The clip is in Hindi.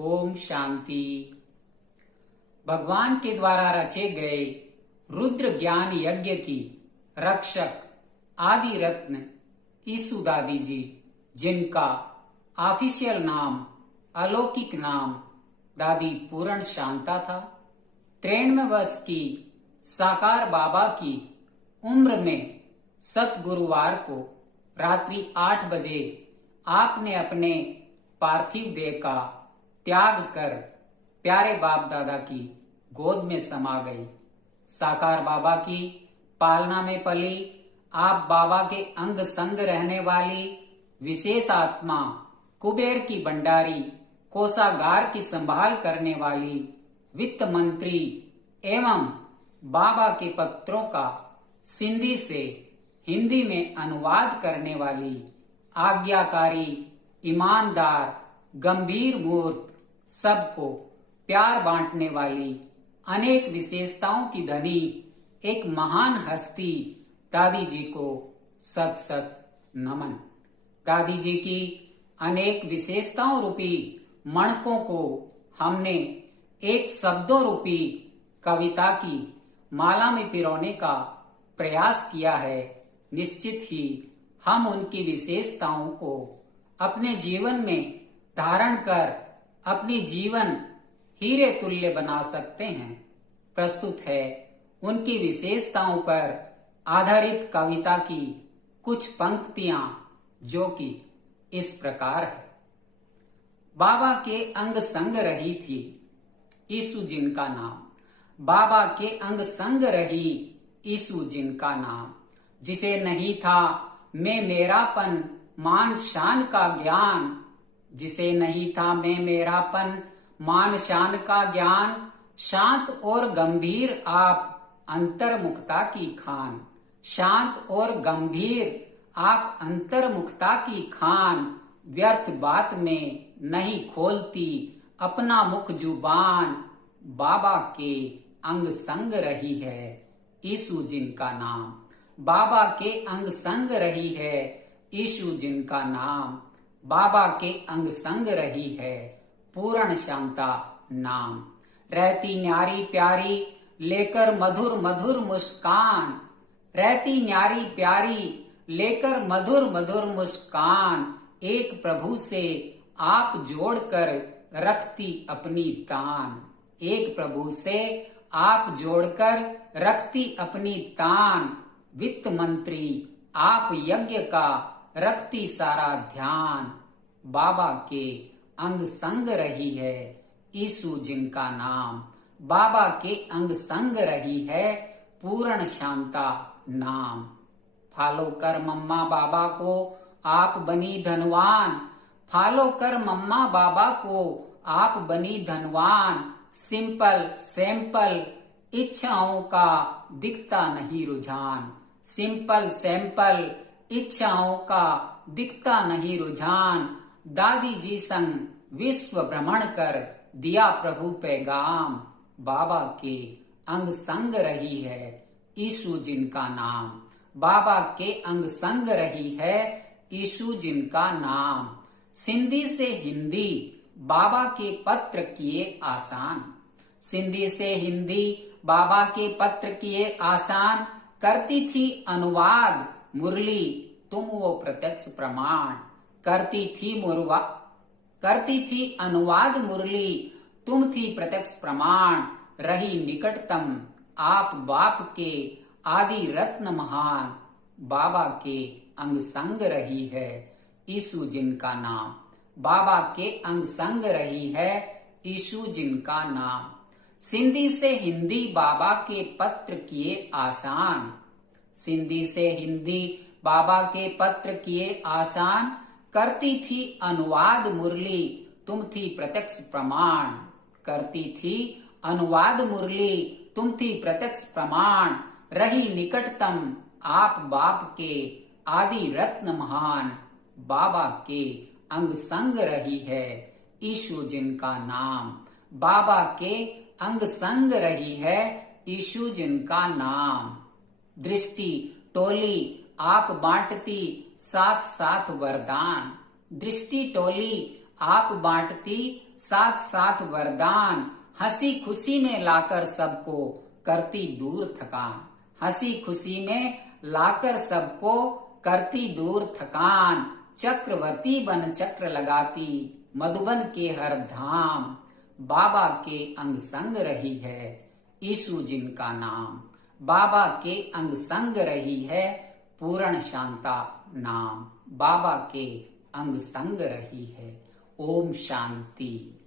ओम शांति। भगवान के द्वारा रचे गए रुद्र ज्ञान यज्ञ की रक्षक आदि रत्न ईसु दादी जी, जिनका ऑफिशियल नाम अलौकिक नाम दादी पूर्ण शांता था, 93 वर्ष की साकार बाबा की उम्र में सतगुरुवार को रात्रि 8 बजे आपने अपने पार्थिव देह का त्याग कर प्यारे बाप दादा की गोद में समा गई। साकार बाबा की पालना में पली, आप बाबा के अंग संग रहने वाली विशेष आत्मा, कुबेर की भंडारी, कोषागार की संभाल करने वाली, वित्त मंत्री एवं बाबा के पत्रों का सिंधी से हिंदी में अनुवाद करने वाली, आज्ञाकारी, ईमानदार, गंभीर मूर्त, सबको प्यार बांटने वाली, अनेक विशेषताओं की धनी एक महान हस्ती दादी जी को सत सत नमन। दादी जी की अनेक विशेषताओं रूपी मणकों को हमने एक शब्दों रूपी कविता की माला में पिरोने का प्रयास किया है। निश्चित ही हम उनकी विशेषताओं को अपने जीवन में धारण कर अपनी जीवन हीरे तुल्य बना सकते हैं। प्रस्तुत है उनकी विशेषताओं पर आधारित कविता की कुछ पंक्तियां, जो कि इस प्रकार है। बाबा के अंग संग रही थी ईसु जिनका नाम, बाबा के अंग संग रही ईसु जिनका नाम, जिसे नहीं था मैं मेरापन मान शान का ज्ञान, जिसे नहीं था मैं मेरापन मान शान का ज्ञान, शांत और गंभीर आप अंतर्मुखता की खान, शांत और गंभीर आप अंतर्मुखता की खान, व्यर्थ बात में नहीं खोलती अपना मुख जुबान, बाबा के अंग संग रही है ईसु जिनका नाम, बाबा के अंग संग रही है ईसु जिनका नाम, बाबा के अंग संग रही है पूर्ण शांता नाम। रहती न्यारी प्यारी लेकर मधुर मधुर मुस्कान, रहती न्यारी प्यारी लेकर मधुर मधुर मुस्कान, एक प्रभु से आप जोड़कर रखती अपनी तान, एक प्रभु से आप जोड़कर रखती अपनी तान, वित्त मंत्री आप यज्ञ का रखती सारा ध्यान, बाबा के अंग संग रही है ईसु जिनका नाम, बाबा के अंग संग रही है पूर्ण शांता नाम। फॉलो कर मम्मा बाबा को आप बनी धनवान, फॉलो कर मम्मा बाबा को आप बनी धनवान, सिंपल सैंपल इच्छाओं का दिखता नहीं रुझान, सिंपल सैंपल इच्छाओं का दिखता नहीं रुझान, दादी जी संग विश्व भ्रमण कर दिया प्रभु पैगाम, बाबा के अंग संग रही है ईसु जिनका नाम, बाबा के अंग संग रही है ईसु जिनका नाम। सिंधी से हिंदी बाबा के पत्र किए आसान, सिंधी से हिंदी बाबा के पत्र किए आसान, करती थी अनुवाद मुरली तुम वो प्रत्यक्ष प्रमाण, करती थी अनुवाद मुरली तुम थी प्रत्यक्ष प्रमाण, रही निकटतम आप बाप के आदि रत्न महान, बाबा के अंग संग रही है ईसु जिनका नाम, बाबा के अंग संग रही है ईसु जिनका नाम। सिंधी से हिंदी बाबा के पत्र किए आसान, सिंधी से हिंदी बाबा के पत्र किए आसान, करती थी अनुवाद मुरली तुम थी प्रत्यक्ष प्रमाण, करती थी अनुवाद मुरली तुम थी प्रत्यक्ष प्रमाण, रही निकटतम आप बाप के आदि रत्न महान, बाबा के अंग संग रही है ईशु जिनका नाम, बाबा के अंग संग रही है ईशु जिनका नाम। दृष्टि टोली आप बांटती साथ साथ वरदान, दृष्टि टोली आप बांटती साथ साथ वरदान, हंसी खुशी में लाकर सबको करती दूर थकान। हंसी खुशी में लाकर सबको करती दूर थकान, चक्रवर्ती बन चक्र लगाती मधुबन के हर धाम। बाबा के अंग संग रही है यीशु जिनका नाम, बाबा के अंग संग रही है पूर्ण शांता नाम, बाबा के अंग संग रही है। ओम शांति।